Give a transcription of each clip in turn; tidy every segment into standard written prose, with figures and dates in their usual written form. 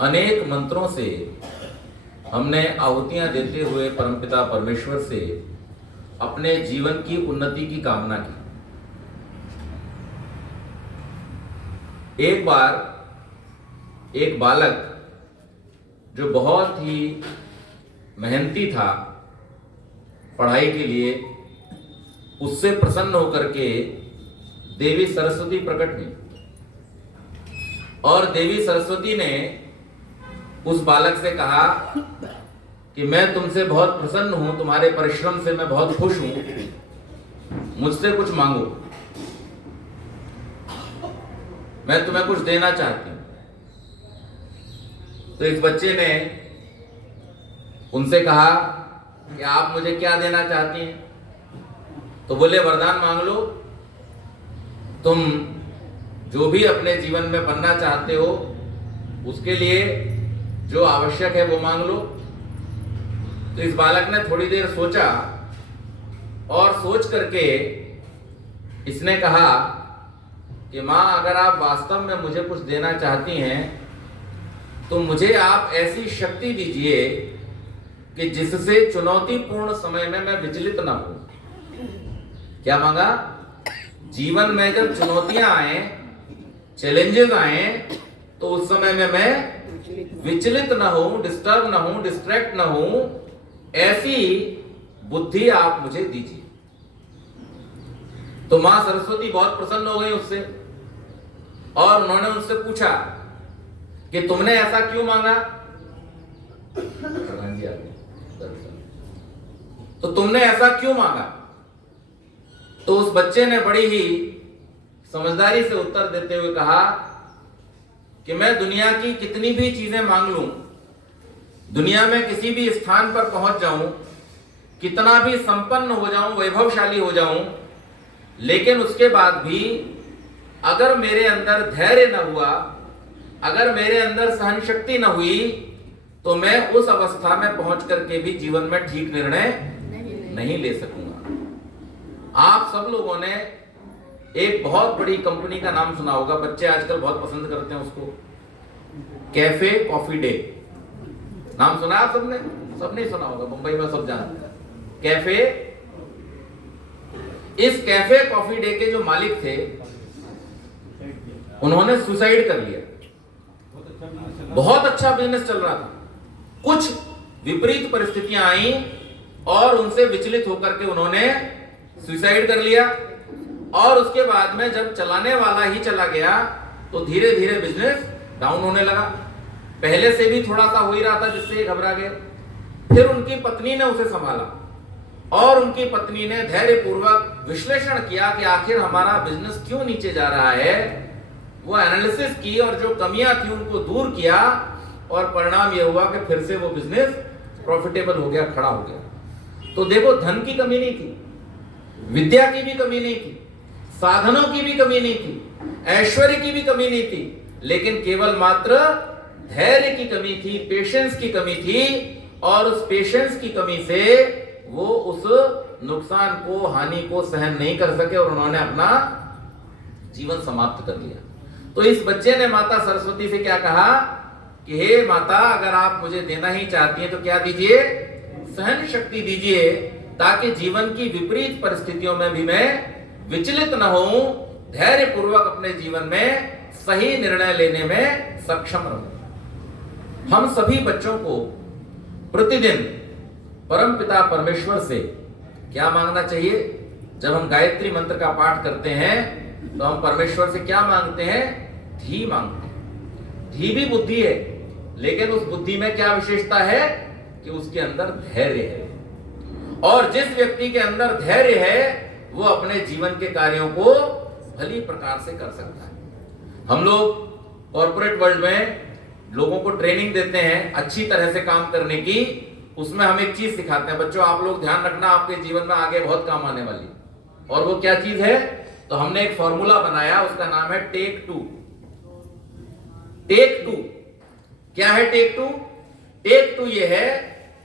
अनेक मंत्रों से हमने आहुतियां देते हुए परमपिता परमेश्वर से अपने जीवन की उन्नति की कामना की। एक बार एक बालक जो बहुत ही मेहनती था पढ़ाई के लिए, उससे प्रसन्न होकर के देवी सरस्वती प्रकट हुई और देवी सरस्वती ने उस बालक से कहा कि मैं तुमसे बहुत प्रसन्न हूं, तुम्हारे परिश्रम से मैं बहुत खुश हूं, मुझसे कुछ मांगो, मैं तुम्हें कुछ देना चाहती हूं। तो इस बच्चे ने उनसे कहा कि आप मुझे क्या देना चाहती हैं? तो बोले वरदान मांग लो, तुम जो भी अपने जीवन में बनना चाहते हो उसके लिए जो आवश्यक है वो मांग लो। तो इस बालक ने थोड़ी देर सोचा और सोच करके इसने कहा कि माँ, अगर आप वास्तव में मुझे कुछ देना चाहती हैं तो मुझे आप ऐसी शक्ति दीजिए कि जिससे चुनौतीपूर्ण समय में मैं विचलित ना हूं। क्या मांगा? जीवन में जब चुनौतियां आए, चैलेंजेस आए, तो उस समय में मैं विचलित ना हूं, डिस्टर्ब ना हूं, डिस्ट्रैक्ट ना हूं, ऐसी बुद्धि आप मुझे दीजिए। तो मां सरस्वती बहुत प्रसन्न हो गई उससे और उन्होंने उनसे पूछा कि तुमने ऐसा क्यों मांगा? तो तुमने ऐसा क्यों मांगा? तो उस बच्चे ने बड़ी ही समझदारी से उत्तर देते हुए कहा कि मैं दुनिया की कितनी भी चीजें मांग लूं, दुनिया में किसी भी स्थान पर पहुंच जाऊं, कितना भी संपन्न हो जाऊं, वैभवशाली हो जाऊं, लेकिन उसके बाद भी अगर मेरे अंदर धैर्य न हुआ, अगर मेरे अंदर सहन शक्ति न हुई, तो मैं उस अवस्था में पहुंच करके भी जीवन में ठीक निर्णय नहीं ले सकूंगा। आप सब लोगों ने एक बहुत बड़ी कंपनी का नाम सुना होगा, बच्चे आजकल बहुत पसंद करते हैं उसको, कैफे कॉफी डे। नाम सुना आप सबने? सब नहीं सुना होगा, मुंबई में सब जानते हैं कैफे। इस कैफे कॉफी डे के जो मालिक थे उन्होंने सुसाइड कर लिया। बहुत अच्छा बिजनेस चल रहा था, कुछ विपरीत परिस्थितियां आई और उनसे विचलित होकर के उन्होंने सुसाइड कर लिया। और उसके बाद में जब चलाने वाला ही चला गया तो धीरे धीरे बिजनेस डाउन होने लगा। पहले से भी थोड़ा सा हो ही रहा था जिससे घबरा गए। फिर उनकी पत्नी ने उसे संभाला और उनकी पत्नी ने धैर्यपूर्वक विश्लेषण किया कि आखिर हमारा बिजनेस क्यों नीचे जा रहा है। वो एनालिसिस की और जो कमियां थी उनको दूर किया और परिणाम यह हुआ कि फिर से वो बिजनेस प्रॉफिटेबल हो गया, खड़ा हो गया। तो देखो, धन की कमी नहीं थी, विद्या की भी कमी नहीं थी, साधनों की भी कमी नहीं थी, ऐश्वर्य की भी कमी नहीं थी, लेकिन केवल मात्र धैर्य की कमी थी, पेशेंस की कमी थी। और उस पेशेंस की कमी से वो उस नुकसान को, हानि को सहन नहीं कर सके और उन्होंने अपना जीवन समाप्त कर लिया। तो इस बच्चे ने माता सरस्वती से क्या कहा कि हे माता, अगर आप मुझे देना ही चाहती हैं तो क्या दीजिए? सहन शक्ति दीजिए, ताकि जीवन की विपरीत परिस्थितियों में भी मैं विचलित न हूं, धैर्य पूर्वक अपने जीवन में सही निर्णय लेने में सक्षम रहूं। हम सभी बच्चों को प्रतिदिन परमपिता परमेश्वर से क्या मांगना चाहिए? जब हम गायत्री मंत्र का पाठ करते हैं तो हम परमेश्वर से क्या मांगते हैं? धी मांगते हैं। धी भी बुद्धि है, लेकिन उस बुद्धि में क्या विशेषता है कि उसके अंदर धैर्य है। और जिस व्यक्ति के अंदर धैर्य है वो अपने जीवन के कार्यों को भली प्रकार से कर सकता है। हम लोग कॉर्पोरेट वर्ल्ड में लोगों को ट्रेनिंग देते हैं अच्छी तरह से काम करने की। उसमें हम एक चीज सिखाते हैं, बच्चों आप लोग ध्यान रखना, आपके जीवन में आगे बहुत काम आने वाली। और वो क्या चीज है? तो हमने एक फॉर्मूला बनाया, उसका नाम है टेक टू। टेक टू क्या है? टेक टू, टेक टू ये है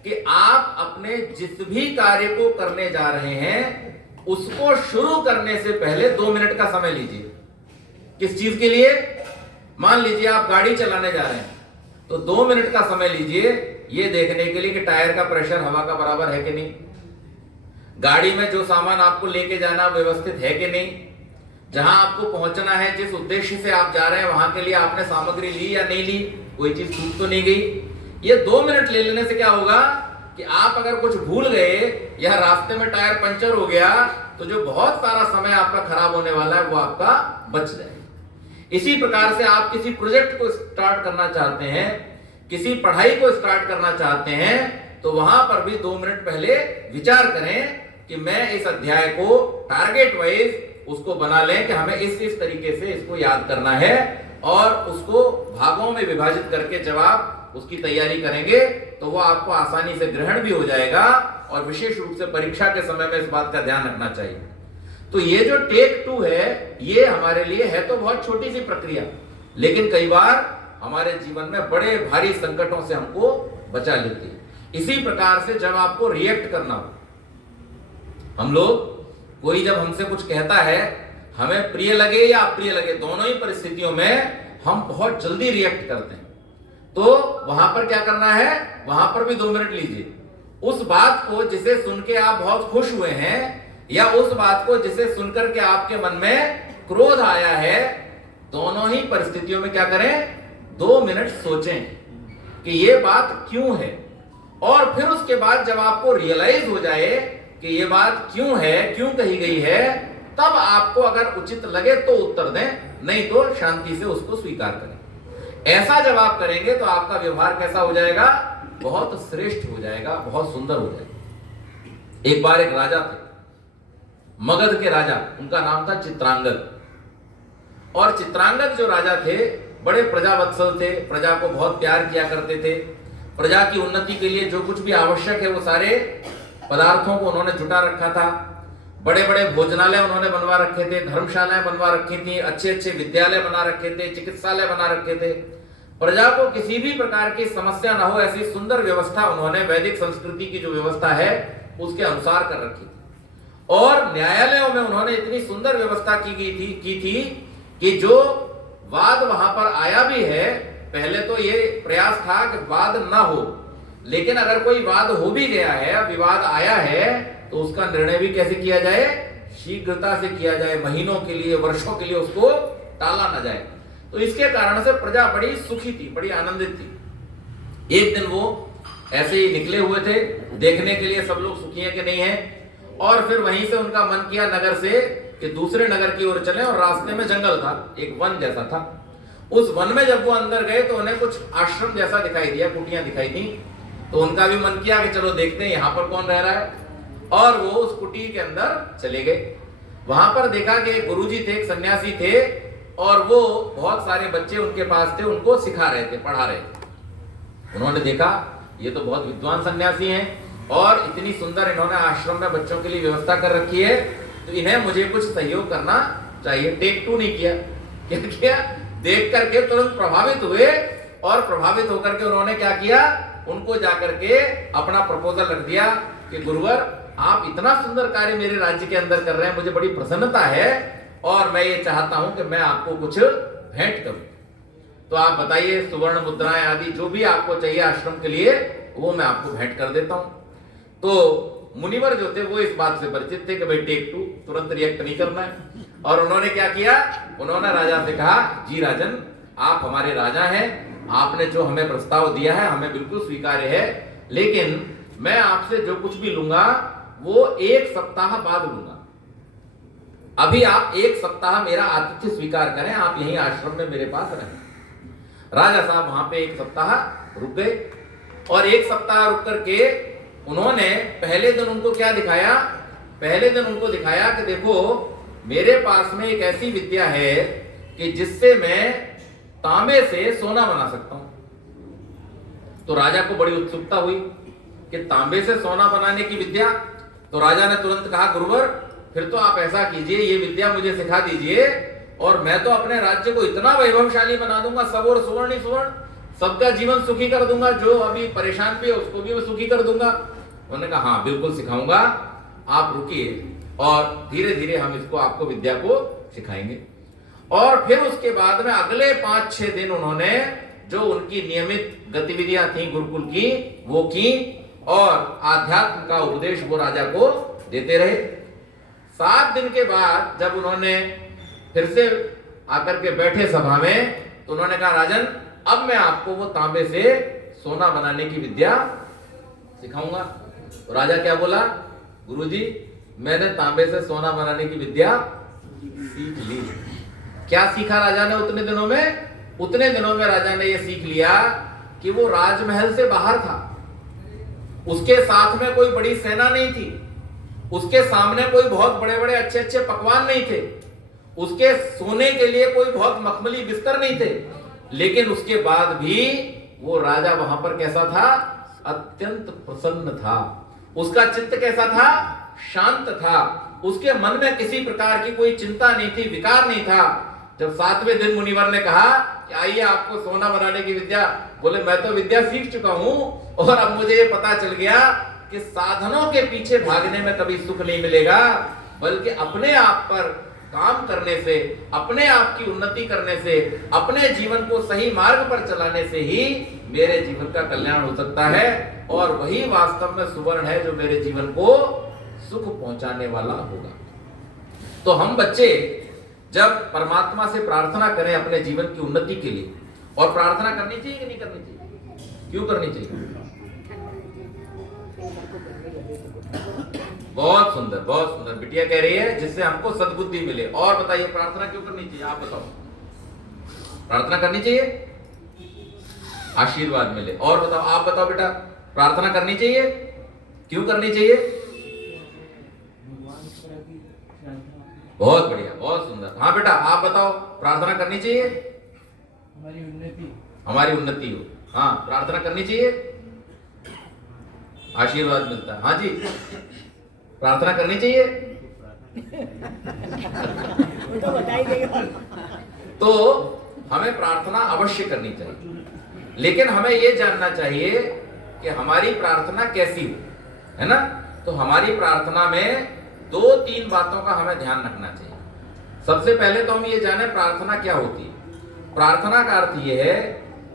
कि आप अपने जिस भी कार्य को करने जा रहे हैं उसको शुरू करने से पहले 2 मिनट का समय लीजिए। किस चीज के लिए? मान लीजिए आप गाड़ी चलाने जा रहे हैं तो 2 मिनट का समय लीजिए ये देखने के लिए कि टायर का प्रेशर हवा का बराबर है कि नहीं, गाड़ी में जो सामान आपको लेके जाना व्यवस्थित है कि नहीं, जहां आपको पहुंचना है जिस उद्देश्य से आप जा रहे हैं वहां के लिए आपने सामग्री ली या नहीं ली, कोई चीज छूट तो नहीं गई। ये 2 मिनट ले लेने से क्या होगा कि आप अगर कुछ भूल गए या रास्ते में टायर पंचर हो गया तो जो बहुत सारा समय आपका खराब होने वाला है वो आपका बच जाएगा। इसी प्रकार से आप किसी प्रोजेक्ट को स्टार्ट करना चाहते हैं, किसी पढ़ाई को स्टार्ट करना चाहते हैं, तो वहां पर भी 2 मिनट पहले विचार करें कि मैं इस अध्याय को टारगेट वाइज उसको बना लें कि हमें इस तरीके से इसको याद करना है, और उसको भागों में विभाजित करके जब आप उसकी तैयारी करेंगे तो वो आपको आसानी से ग्रहण भी हो जाएगा। और विशेष रूप से परीक्षा के समय में इस बात का ध्यान रखना चाहिए। तो ये जो टेक 2 है ये हमारे लिए है तो बहुत छोटी सी प्रक्रिया, लेकिन कई बार हमारे जीवन में बड़े भारी संकटों से हमको बचा लेती है। इसी प्रकार से जब आपको रिएक्ट करना हो, हम लोग कोई जब हमसे कुछ कहता है, हमें प्रिय लगे या अप्रिय लगे, दोनों ही परिस्थितियों में हम बहुत जल्दी रिएक्ट करते हैं। तो वहां पर क्या करना है, वहां पर भी 2 मिनट लीजिए। उस बात को जिसे सुन के आप बहुत खुश हुए हैं या उस बात को जिसे सुनकर के आपके मन में क्रोध आया है, दोनों ही परिस्थितियों में क्या करें, 2 मिनट सोचें कि ये बात क्यों है। और फिर उसके बाद जब आपको रियलाइज हो जाए कि ये बात क्यों है, क्यों कही गई है, तब आपको अगर उचित लगे तो उत्तर दें, नहीं तो शांति से उसको स्वीकार करें। ऐसा जब आप करेंगे तो आपका व्यवहार कैसा हो जाएगा, बहुत श्रेष्ठ हो जाएगा, बहुत सुंदर हो जाएगा। एक बार एक राजा थे, मगध के राजा, उनका नाम था चित्रांगद। और चित्रांगद जो राजा थे बड़े प्रजावत्सल थे, प्रजा को बहुत प्यार किया करते थे। प्रजा की उन्नति के लिए जो कुछ भी आवश्यक है वो सारे पदार्थों को उन्होंने जुटा रखा था। बड़े बड़े भोजनालय उन्होंने बनवा रखे थे, धर्मशालाएं बनवा रखी थी, अच्छे अच्छे विद्यालय बना रखे थे, चिकित्सालय बना रखे थे। प्रजा को किसी भी प्रकार की समस्या ना हो ऐसी सुंदर व्यवस्था उन्होंने वैदिक संस्कृति की जो व्यवस्था है उसके अनुसार कर रखी थी। और न्यायालयों में उन्होंने इतनी सुंदर व्यवस्था की थी कि जो वाद वहां पर आया भी है, पहले तो ये प्रयास था कि वाद ना हो, लेकिन अगर कोई वाद हो भी गया है, विवाद आया है, तो उसका निर्णय भी कैसे किया जाए, शीघ्रता से किया जाए, महीनों के लिए, वर्षों के लिए उसको टाला ना जाए। तो इसके कारण से प्रजा बड़ी सुखी थी, बड़ी आनंदित थी। एक दिन वो ऐसे ही निकले हुए थे देखने के लिए सब लोग सुखी हैं कि नहीं है, और फिर वहीं से उनका मन किया नगर से कि दूसरे नगर की ओर चले, और रास्ते में जंगल था, एक वन जैसा था। उस वन में जब वो अंदर गए तो उन्हें कुछ आश्रम जैसा दिखाई दिया, कुटियां दिखाई दी। तो उनका भी मन किया कि चलो देखते हैं यहाँ पर कौन रह रहा है, और वो उस कुटी के अंदर चले गए। वहां पर देखा कि एक गुरुजी थे, एक सन्यासी थे, और वो बहुत सारे बच्चे उनके पास थे, उनको सिखा रहे थे, पढ़ा रहे थे। उन्होंने देखा ये तो बहुत विद्वान सन्यासी हैं और इतनी सुंदर इन्होंने आश्रम में बच्चों के लिए व्यवस्था कर रखी है, तो इन्हें मुझे कुछ सहयोग करना चाहिए। टेक 2 नहीं किया, क्या किया, देख करके तुरंत प्रभावित हुए, और प्रभावित होकर के उन्होंने क्या किया, उनको जाकर के अपना प्रपोजल रख दिया कि गुरुवर आप इतना सुंदर कार्य मेरे राज्य के अंदर कर रहे हैं, मुझे बड़ी प्रसन्नता है, और मैं ये चाहता हूं कि मैं आपको कुछ भेंट करूं। तो आप बताइए, सुवर्ण मुद्राएं आदि जो भी आपको चाहिए आश्रम के लिए, वो मैं आपको भेंट कर देता हूं। तो मुनिवर जो थे वो इस बात से परिचित थे कि भाई टेक 2, तुरंत रिएक्ट नहीं करना है। और उन्होंने क्या किया, उन्होंने राजा से कहा, जी राजन, आप हमारे राजा हैं, आपने जो हमें प्रस्ताव दिया है हमें बिल्कुल स्वीकार्य है, लेकिन मैं आपसे जो कुछ भी लूंगा वो 1 सप्ताह बाद लूंगा। अभी आप 1 सप्ताह मेरा आतिथ्य स्वीकार करें, आप यहीं आश्रम में मेरे पास रहें। राजा साहब वहां पे 1 सप्ताह रुक गए, और 1 सप्ताह रुक करके उन्होंने पहले दिन उनको क्या दिखाया, पहले दिन उनको दिखाया कि देखो मेरे पास में एक ऐसी विद्या है कि जिससे मैं तांबे से सोना बना सकता हूं। तो राजा को बड़ी उत्सुकता हुई कि तांबे से सोना बनाने की विद्या। तो राजा ने तुरंत कहा, गुरुवर फिर तो आप ऐसा कीजिए, ये विद्या मुझे सिखा दीजिए, और मैं तो अपने राज्य को इतना वैभवशाली बना दूंगा, सब और सुवर्ण ही सुवर्ण, सबका जीवन सुखी कर दूंगा, जो अभी परेशान भी है उसको भी मैं सुखी कर दूंगा। उन्होंने कहा, हाँ बिल्कुल सिखाऊंगा, आप रुकिए, और धीरे धीरे हम इसको आपको विद्या को सिखाएंगे। और फिर उसके बाद में अगले 5-6 दिन उन्होंने जो उनकी नियमित गतिविधियां थी गुरुकुल की वो की, और आध्यात्म का उपदेश वो राजा को देते रहे। 7 दिन के बाद जब उन्होंने फिर से आकर के बैठे सभा में, तो उन्होंने कहा राजन, अब मैं आपको वो तांबे से सोना बनाने की विद्या सिखाऊंगा। तो राजा क्या बोला, गुरुजी मैंने तांबे से सोना बनाने की विद्या सीख ली। क्या सीखा राजा ने उतने दिनों में? उतने दिनों में राजा ने यह सीख लिया कि वो राजमहल से बाहर था, उसके साथ में कोई बड़ी सेना नहीं थी, उसके सामने कोई बहुत बड़े बड़े अच्छे अच्छे पकवान नहीं थे, उसके सोने के लिए कोई बहुत मखमली बिस्तर नहीं थे, लेकिन उसके बाद भी वो राजा वहां पर कैसा था? अत्यंत प्रसन्न था। उसका चित्त कैसा था? शांत था। उसके मन में किसी प्रकार की कोई चिंता नहीं थी, विकार नहीं था। जब 7वें दिन मुनिवर ने कहा कि आइए आपको सोना बनाने की विद्या, बोले मैं तो विद्या सीख चुका हूं और अब मुझे ये पता चल गया कि साधनों के पीछे भागने में कभी सुख नहीं मिलेगा, बल्कि अपने आप पर काम करने से, अपने आप की उन्नति करने से, अपने जीवन को सही मार्ग पर चलाने से ही मेरे जीवन का कल्याण हो सकता है, और वही वास्तव में सुवर्ण है जो मेरे जीवन को सुख पहुंचाने वाला होगा। तो हम बच्चे जब परमात्मा से प्रार्थना करें अपने जीवन की उन्नति के लिए, और प्रार्थना करनी चाहिए कि नहीं करनी चाहिए? क्यों करनी चाहिए? बहुत सुंदर, बहुत सुंदर। बिटिया कह रही है जिससे हमको सद्बुद्धि मिले। और बताइए प्रार्थना क्यों करनी चाहिए? आप बताओ। प्रार्थना करनी चाहिए, आशीर्वाद मिले। और बताओ, आप बताओ बेटा, प्रार्थना करनी चाहिए, क्यों करनी चाहिए? बहुत बढ़िया, बहुत सुंदर। हाँ बेटा आप बताओ, प्रार्थना करनी चाहिए? हमारी उन्नति हो। हाँ, प्रार्थना करनी चाहिए, आशीर्वाद मिलता है। हाँ जी, प्रार्थना करनी चाहिए। तो बताई देगा। तो हमें प्रार्थना अवश्य करनी चाहिए, लेकिन हमें यह जानना चाहिए कि हमारी प्रार्थना कैसी हो, है ना? तो हमारी प्रार्थना में 2-3 बातों का हमें ध्यान रखना चाहिए। सबसे पहले तो हम ये जाने प्रार्थना क्या होती है। प्रार्थना का अर्थ यह है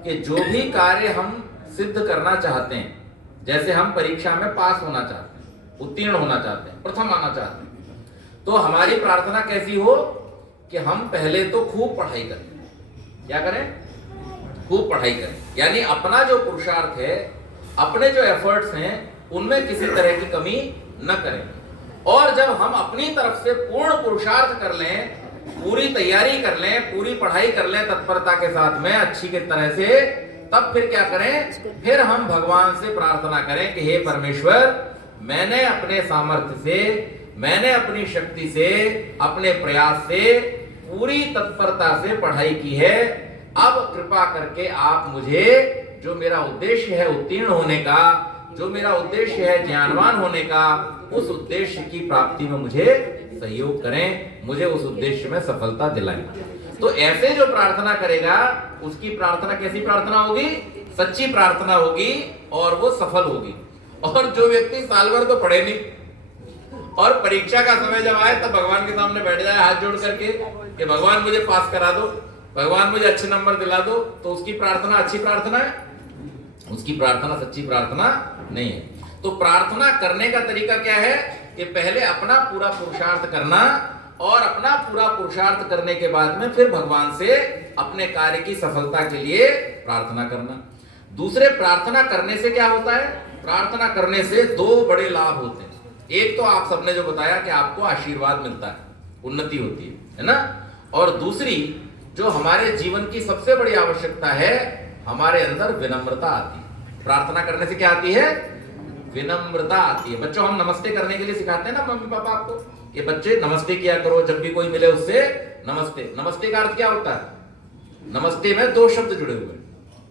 कि जो भी कार्य हम सिद्ध करना चाहते हैं, जैसे हम परीक्षा में पास होना चाहते हैं, उत्तीर्ण होना चाहते हैं, प्रथम आना चाहते हैं, तो हमारी प्रार्थना कैसी हो कि हम पहले तो खूब पढ़ाई करें। क्या करें? खूब पढ़ाई करें, यानी अपना जो पुरुषार्थ है, अपने जो एफर्ट्स हैं, उनमें किसी तरह की कमी न करें। और जब हम अपनी तरफ से पूर्ण पुरुषार्थ कर लें, पूरी तैयारी कर लें, पूरी पढ़ाई कर लें तत्परता के साथ में, अच्छी की तरह से, तब फिर क्या करें? फिर हम भगवान से प्रार्थना करें कि हे परमेश्वर, मैंने अपने सामर्थ्य से, मैंने अपनी शक्ति से, अपने प्रयास से, पूरी तत्परता से पढ़ाई की है। अब कृपा करके आप मुझे जो मेरा उद्देश्य है उत्तीर्ण होने का, जो मेरा उद्देश्य है ज्ञानवान होने का, उस उद्देश्य की प्राप्ति में मुझे सहयोग करें, मुझे उस उद्देश्य में सफलता दिलाएं। तो ऐसे जो प्रार्थना करेगा उसकी प्रार्थना कैसी प्रार्थना होगी? सच्ची प्रार्थना होगी, और वो सफल होगी। और जो व्यक्ति साल भर तो पढ़े नहीं और परीक्षा का समय जब आए तब भगवान के सामने बैठ जाए हाथ जोड़ करके कि भगवान मुझे पास करा दो, भगवान मुझे अच्छे नंबर दिला दो, तो उसकी प्रार्थना अच्छी प्रार्थना है? उसकी प्रार्थना सच्ची प्रार्थना नहीं है। तो प्रार्थना करने का तरीका क्या है कि पहले अपना पूरा पुरुषार्थ करना, और अपना पूरा पुरुषार्थ करने के बाद में फिर भगवान से अपने कार्य की सफलता के लिए प्रार्थना करना। दूसरे, प्रार्थना करने से क्या होता है? प्रार्थना करने से 2 बड़े लाभ होते हैं। एक तो आप सबने जो बताया कि आपको आशीर्वाद मिलता है, उन्नति होती है ना? और दूसरी जो हमारे जीवन की सबसे बड़ी आवश्यकता है, हमारे अंदर विनम्रता आती है। प्रार्थना करने से क्या आती है? विनम्रता आती है। बच्चों, हम नमस्ते करने के लिए सिखाते हैं ना मम्मी पापा आपको कि बच्चे नमस्ते किया करो, जब भी कोई मिले उससे नमस्ते। नमस्ते का अर्थ क्या होता है? नमस्ते में 2 शब्द जुड़े हुए हैं,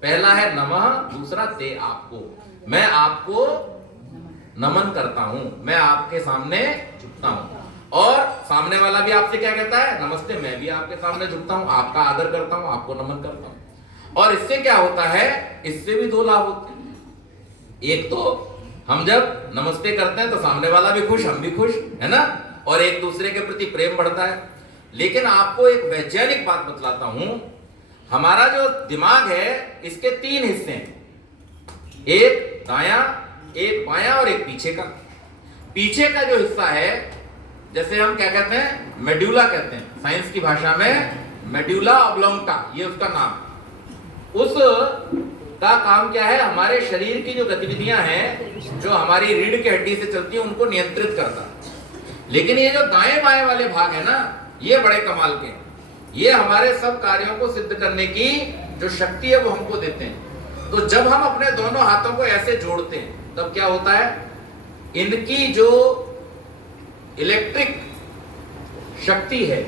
पहला है नमः, दूसरा ते आपको। मैं आपको नमन करता हूं, मैं आपके सामने झुकता हूं, और सामने वाला भी आपसे क्या कहता है? नमस्ते, मैं भी आपके सामने झुकता हूं, आपका आदर करता हूं, आपको नमन करता हूं। और इससे क्या होता है? इससे भी 2 लाभ होते हैं। एक तो हम जब नमस्ते करते हैं तो सामने वाला भी खुश, हम भी खुश, है ना? और एक दूसरे के प्रति प्रेम बढ़ता है। लेकिन आपको एक वैज्ञानिक बात बतलाता हूं, हमारा जो दिमाग है इसके 3 हिस्से हैं, एक दायां, एक बायां और एक पीछे का। पीछे का जो हिस्सा है, जैसे हम क्या कहते हैं, मेड्यूला कहते हैं साइंस की भाषा में, मेड्यूला ऑब्लोंगटा, ये उसका नाम। उस का काम क्या है, हमारे शरीर की जो गतिविधियां हैं, जो हमारी रीढ़ की हड्डी से चलती है, उनको नियंत्रित करता है। लेकिन ये जो दाएं बाएं वाले भाग है ना, ये बड़े कमाल के, ये हमारे सब कार्यों को सिद्ध करने की जो शक्ति है वो हमको देते हैं। तो जब हम अपने दोनों हाथों को ऐसे जोड़ते हैं तब क्या होता है, इनकी जो इलेक्ट्रिक शक्ति है,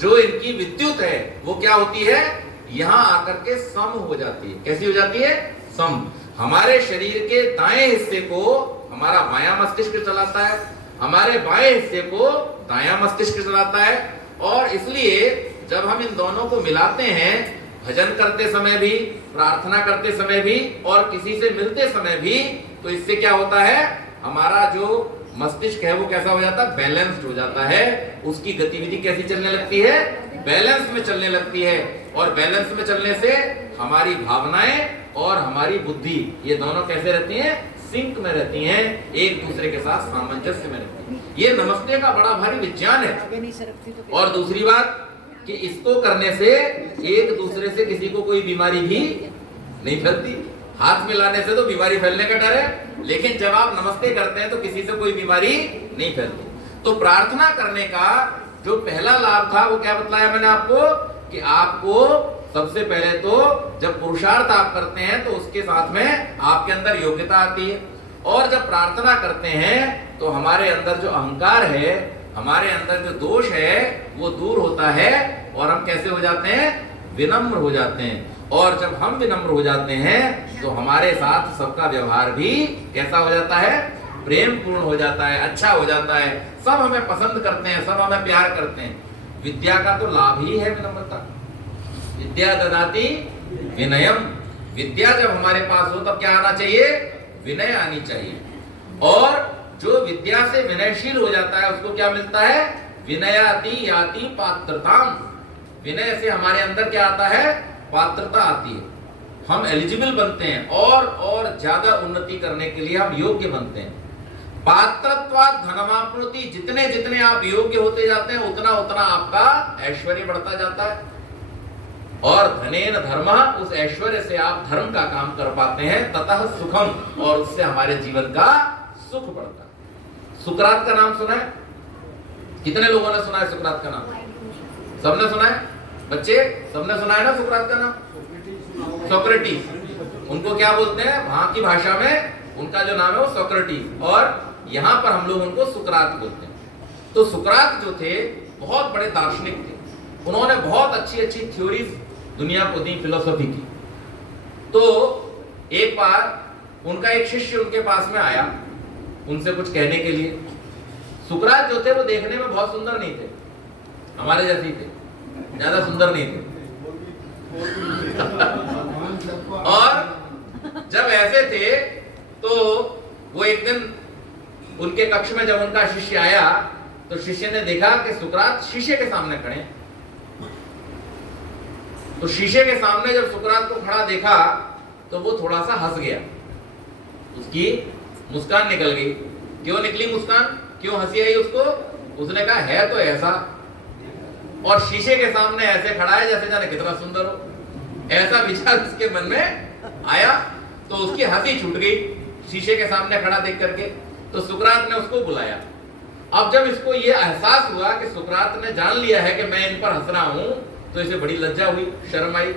जो इनकी विद्युत है, वो क्या होती है, यहां आकर के सम हो जाती है। कैसी हो जाती है, सम। हमारे शरीर के दाएं हिस्से को हमारा बायां मस्तिष्क चलाता है, हमारे बाएं हिस्से को दायां मस्तिष्क चलाता है। और इसलिए जब हम इन दोनों को मिलाते हैं, भजन करते समय भी, प्रार्थना करते समय भी और किसी से मिलते समय भी, तो इससे क्या होता है, हमारा जो मस्तिष्क है वो कैसा हो जाता है, बैलेंस्ड हो जाता है। उसकी गतिविधि कैसी चलने लगती है, बैलेंस में चलने लगती है। और बैलेंस में चलने से हमारी भावनाएं और हमारी बुद्धि, ये दोनों कैसे रहती हैं, सिंक में रहती हैं, एक दूसरे के साथ सामंजस्य में रहती हैं। ये नमस्ते का बड़ा भारी विज्ञान है। और दूसरी बात कि इसको करने से एक दूसरे से किसी को कोई बीमारी भी नहीं फैलती। हाथ मिलाने से तो बीमारी फैलने का डर है, लेकिन जब आप नमस्ते करते हैं तो किसी से कोई बीमारी नहीं फैलती। तो प्रार्थना करने का जो पहला लाभ था वो क्या बतलाया मैंने आपको, कि आपको सबसे पहले तो जब पुरुषार्थ आप करते हैं तो उसके साथ में आपके अंदर योग्यता आती है। और जब प्रार्थना करते हैं तो हमारे अंदर जो अहंकार है, हमारे अंदर जो दोष है, वो दूर होता है और हम कैसे हो जाते हैं, विनम्र हो जाते हैं। और जब हम विनम्र हो जाते हैं तो हमारे साथ सबका व्यवहार भी कैसा हो जाता है, प्रेम पूर्ण हो जाता है, अच्छा हो जाता है। सब हमें पसंद करते हैं, सब हमें प्यार करते हैं। विद्या का तो लाभ ही है विनम्रता। विद्या ददाति विनयम। विद्या जब हमारे पास हो तब क्या आना चाहिए, विनय आनी चाहिए। और जो विद्या से विनयशील हो जाता है उसको क्या मिलता है, विनयाति याति पात्रताम। विनय से हमारे अंदर क्या आता है, पात्रता आती है, हम एलिजिबल बनते हैं और ज्यादा उन्नति करने के लिए हम योग्य बनते हैं। पात्रत्वात् धनमाप्नोति, जितने जितने आप योग्य होते जाते हैं उतना उतना आपका ऐश्वर्य बढ़ता जाता है। और धनेन धर्म, उस ऐश्वर्य से आप धर्म का काम कर पाते हैं। ततः सुखम, और उससे हमारे जीवन का सुख बढ़ता है। सुकरात का नाम सुना है, कितने लोगों ने सुना है सुकरात का नाम? सबने सुना है? बच्चे सबने सुना है ना सुकरात का नाम? सोक्रेटिस। उनको क्या बोलते हैं वहां की भाषा में, उनका जो नाम है वो सोक्रेटिस, और यहां पर हम लोग उनको सुकरात बोलते हैं। तो सुकरात जो थे बहुत बड़े दार्शनिक थे, उन्होंने बहुत अच्छी अच्छी थ्योरीज दुनिया को दी, फिलोसफी की। तो एक बार उनका एक शिष्य उनके पास में आया उनसे कुछ कहने के लिए। सुकरात जो थे वो देखने में बहुत सुंदर नहीं थे, हमारे जैसे ही थे, ज्यादा सुंदर नहीं थे। और जब ऐसे थे तो वो एक दिन उनके कक्ष में जब उनका शिष्य आया तो शिष्य ने देखा कि सुकरात शीशे के सामने खड़े। तो शीशे के सामने जब सुकरात को खड़ा देखा तो वो थोड़ा सा हंस गया, उसकी मुस्कान निकल गई। क्यों निकली मुस्कान, क्यों हंसी आई उसको? उसने कहा है तो ऐसा, और शीशे के सामने ऐसे खड़ा है जैसे जाने कितना सुंदर हो। ऐसा विचार उसके मन में आया तो उसकी हंसी छूट गई शीशे के सामने खड़ा देख करके। तो सुकरात ने उसको बुलाया। अब जब इसको ये एहसास हुआ कि सुकरात ने जान लिया है कि मैं इन पर हंस रहा हूं, तो इसे बड़ी लज्जा हुई, शर्म आई,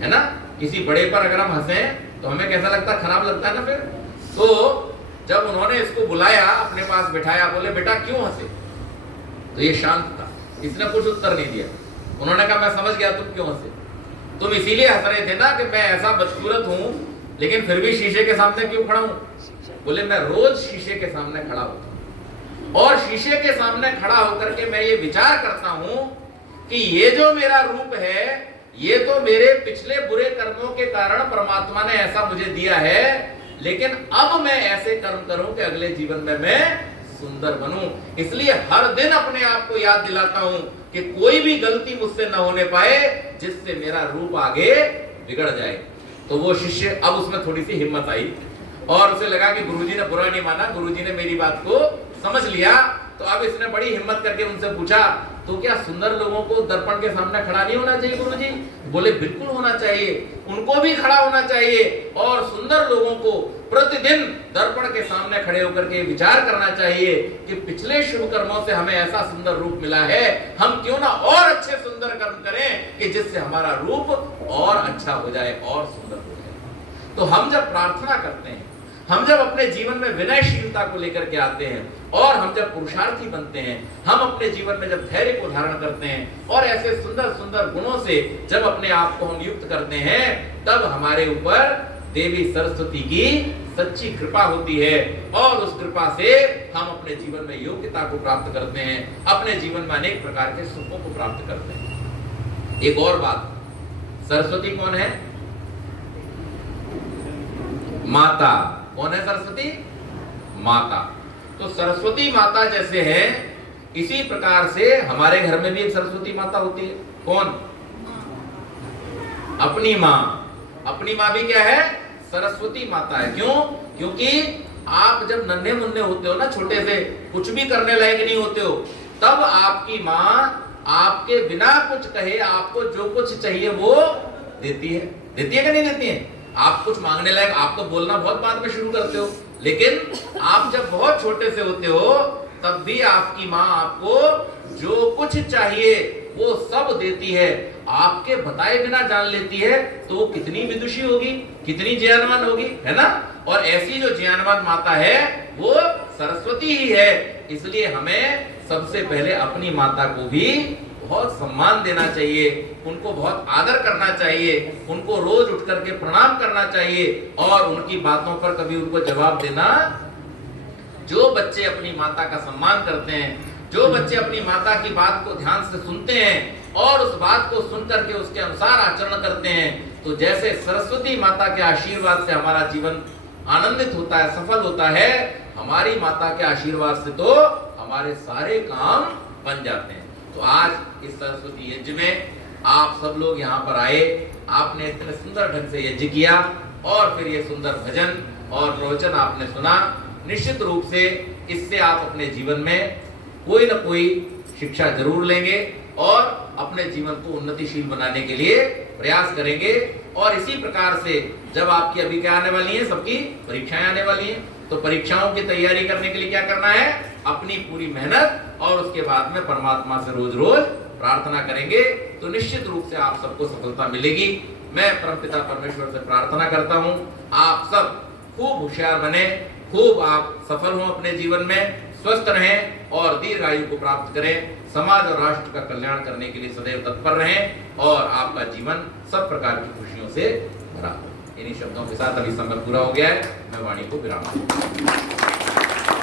है ना। किसी बड़े पर अगर हम हंसे तो हमें कैसा लगता है, खराब लगता है ना फिर। तो जब उन्होंने इसको बुलाया, अपने पास बिठाया, बोले बेटा क्यों हंसे? तो ये शांत था, इसने कुछ उत्तर नहीं दिया। उन्होंने कहा मैं समझ गया तुम क्यों हंसे, तुम इसीलिए हंस रहे थे ना कि मैं ऐसा बदसूरत हूं, लेकिन फिर भी शीशे के सामने क्यों खड़ा हूं? बोले मैं रोज शीशे के सामने खड़ा होता हूं, और शीशे के सामने खड़ा होकर के मैं ये विचार करता हूं कि ये जो मेरा रूप है, ये तो मेरे पिछले बुरे कर्मों के कारण परमात्मा ने ऐसा मुझे दिया है, लेकिन अब मैं ऐसे कर्म करूं कि अगले जीवन में मैं सुंदर बनूं। इसलिए हर दिन अपने आप को याद दिलाता हूं कि कोई भी गलती मुझसे न होने पाए जिससे मेरा रूप आगे बिगड़ जाए। तो वो शिष्य, अब उसमें थोड़ी सी हिम्मत आई और उसे लगा कि गुरुजी ने बुरा नहीं माना, गुरुजी ने मेरी बात को समझ लिया। तो अब इसने बड़ी हिम्मत करके उनसे पूछा, तो क्या सुंदर लोगों को दर्पण के सामने खड़ा नहीं होना चाहिए गुरुजी? बोले बिल्कुल होना चाहिए, उनको भी खड़ा होना चाहिए और सुंदर लोगों को प्रतिदिन दर्पण के सामने खड़े होकर के विचार करना चाहिए कि पिछले शुभ कर्मों से हमें ऐसा सुंदर रूप मिला है, हम क्यों ना और अच्छे सुंदर कर्म करें कि जिससे हमारा रूप और अच्छा हो जाए और सुंदर हो जाए। तो हम जब प्रार्थना करते हैं, हम जब अपने जीवन में विनयशीलता को लेकर के आते हैं और हम जब पुरुषार्थी बनते हैं, हम अपने जीवन में जब धैर्य को धारण करते हैं और ऐसे सुंदर सुंदर गुणों से जब अपने आप को हम युक्त करते हैं, तब हमारे ऊपर देवी सरस्वती की सच्ची कृपा होती है और उस कृपा से हम अपने जीवन में योग्यता को प्राप्त करते हैं, अपने जीवन में अनेक प्रकार के सुखों को प्राप्त करते हैं। एक और बात, सरस्वती कौन है? माता। कौन है सरस्वती? माता। तो सरस्वती माता जैसे है, इसी प्रकार से हमारे घर में भी एक सरस्वती माता होती है। कौन? अपनी माँ। अपनी माँ भी क्या है? सरस्वती माता है। क्यों? क्योंकि आप जब नन्हे मुन्ने होते हो ना, छोटे से कुछ भी करने लायक नहीं होते हो, तब आपकी माँ आपके बिना कुछ कहे आपको जो कुछ चाहिए वो देती है। देती है कि नहीं देती है? आप कुछ मांगने लायक, आप तो बोलना बहुत बाद में शुरू करते हो, लेकिन आप जब बहुत छोटे से होते हो तब भी आपकी माँ आपको जो कुछ चाहिए वो सब देती है, आपके बताए बिना जान लेती है। तो वो कितनी विदुषी होगी, कितनी ज्ञानवान होगी, है ना? और ऐसी जो ज्ञानवान माता है वो सरस्वती ही है। इसलिए हमें सबसे पहले अपनी माता को भी बहुत सम्मान देना चाहिए, उनको बहुत आदर करना चाहिए, उनको रोज उठ करके प्रणाम करना चाहिए और उनकी बातों पर कभी उनको जवाब देना। जो बच्चे अपनी माता का सम्मान करते हैं, जो बच्चे अपनी माता की बात को ध्यान से सुनते हैं और उस बात को सुन करके उसके अनुसार आचरण करते हैं, तो जैसे सरस्वती माता के आशीर्वाद से हमारा जीवन आनंदित होता है, सफल होता है, हमारी माता के आशीर्वाद से तो हमारे सारे काम बन जाते हैं। तो आज इस सरस्वती यज्ञ में आप सब लोग यहाँ पर आए, आपने इतने सुंदर ढंग से यज्ञ किया और फिर ये सुंदर भजन और प्रवचन आपने सुना। निश्चित रूप से इससे आप अपने जीवन में कोई ना कोई शिक्षा जरूर लेंगे और अपने जीवन को उन्नतिशील बनाने के लिए प्रयास करेंगे। और इसी प्रकार से जब आपकी अभी क्या आने वाली है, सबकी परीक्षाएं आने वाली हैं, तो परीक्षाओं की तैयारी करने के लिए क्या करना है? अपनी पूरी मेहनत और उसके बाद में परमात्मा से रोज रोज प्रार्थना करेंगे तो निश्चित रूप से आप सबको सफलता मिलेगी। मैं परमपिता परमेश्वर से प्रार्थना करता हूँ आप सब खूब होशियार बने, खूब आप सफल हों अपने जीवन में, स्वस्थ रहें और दीर्घायु को प्राप्त करें, समाज और राष्ट्र का कल्याण करने के लिए सदैव तत्पर रहें और आपका जीवन सब प्रकार की खुशियों से भरा हो। इन्हीं शब्दों के साथ अभी समय पूरा हो गया है, मैं वाणी को विराम दूं।